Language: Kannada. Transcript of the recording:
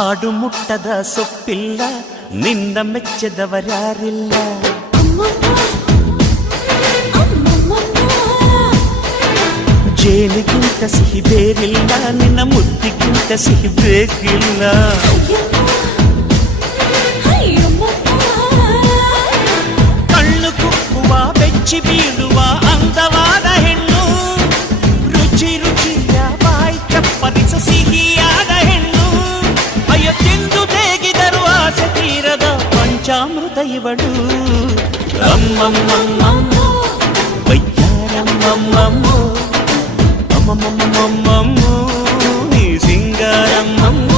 ಹಾಡು ಮುಟ್ಟದ ಸೊಪ್ಪಿಲ್ಲ, ನಿನ್ನ ಮೆಚ್ಚದವರ್ಯಾರಿಲ್ಲ. ಜೇನಿಗಿಂತ ಸಿಹಿ ಬೇರಿಲ್ಲ, ನಿನ್ನ ಮುದ್ದಿಗಿಂತ ಸಿಹಿ ಬೇಕಿಲ್ಲ. ಕಣ್ಣು ಕುಕ್ಕುವ ಬೆಚ್ಚಿ ಬೀಳುವ ಅಂದವಾದ ಹೆಣ್ಣು, ರುಚಿ ರುಚಿಯ ಬಾಯಿ ಚಪ್ಪರಿಸ ಸಿಹಿಯಾದ ಹೆಣ್ಣು. ಅಯ್ಯೋ ತಿಂದು ಬೇಗಿದರು ಆಸೆ ತೀರದ ಪಂಚಾಮೃತ ಇವಳು. ಅಮ್ಮಮ್ಮಮ್ಮಮ್ಮೋ ವಯ್ಯಾರಮ್ಮಮ್ಮಮ್ಮೋ ಅಮ್ಮಮ್ಮಮ್ಮಮ್ಮೋ ನೀ ಸಿಂಗಾರಮ್ಮಮ್ಮ.